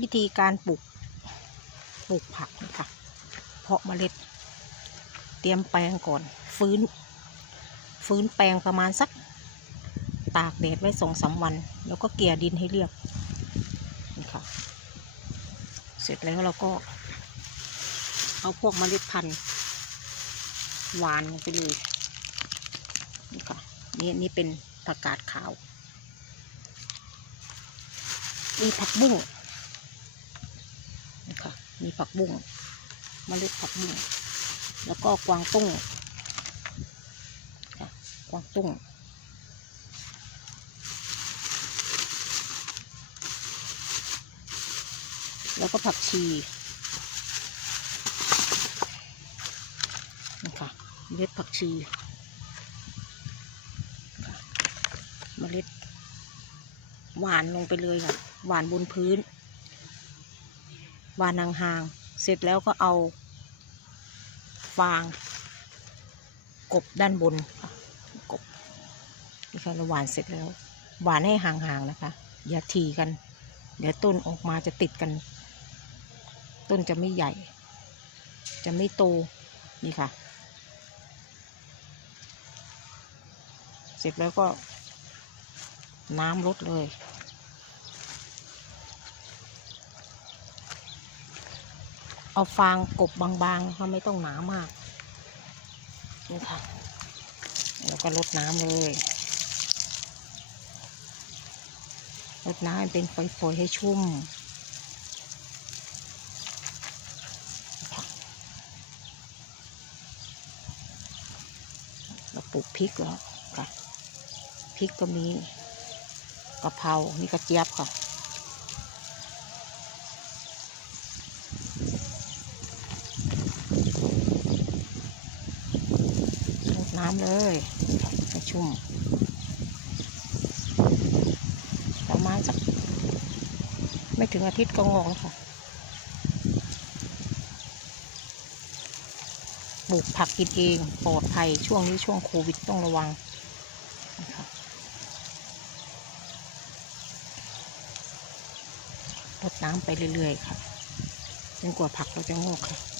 วิธีการปลูกปลูกผักนะคะเพาะเมล็ด เตรียมแปลงก่อน ฟื้น ฟื้นแปลงประมาณสัก ตากแดดไว้สองสามวัน แล้วก็เกลี่ยดินให้เรียบนี่ค่ะ เสร็จแล้วเราก็ เอาพวกเมล็ดพันธุ์หวานลงไปเลยนี่ค่ะนี่นี่เป็นผักกาดขาว มีผักบุ้ง มีผักบุ้งเมล็ดผักบุ้งแล้วก็กวางตุ้งค่ะกวางตุ้งแล้วก็ผักชีนี่ค่ะเมล็ดผักชีเมล็ดหวานลงไปเลยค่ะ หวานบนพื้น วานห่างๆเสร็จแล้วก็เอาฟาง กบด้านบนกบนี่ค่ะเราหวานเสร็จแล้วหวานให้ห่างๆนะคะ อย่าทีกัน เดี๋ยวต้นออกมาจะติดกัน ต้นจะไม่ใหญ่ จะไม่โตนี่ค่ะ เสร็จแล้วก็น้ำลดเลย เอาฟางกบบางๆนะคะไม่ต้องหนามากนี่ค่ะแล้วก็ลดน้ำเลยลดน้ำเป็นฝอยๆให้ชุ่มเราปลูกพริกแล้วค่ะพริกก็มีกะเพรามีกระเจี๊ยบค่ะ น้ำเลยให้ชุ่มประมาณสักไม่ถึงอาทิตย์ก็งอกค่ะปลูกผักกินเองปลอดภัยช่วงนี้ช่วงโควิดต้องระวังนะคะรดน้ำไปเรื่อยๆค่ะจนกว่าผักเราจะงอกค่ะ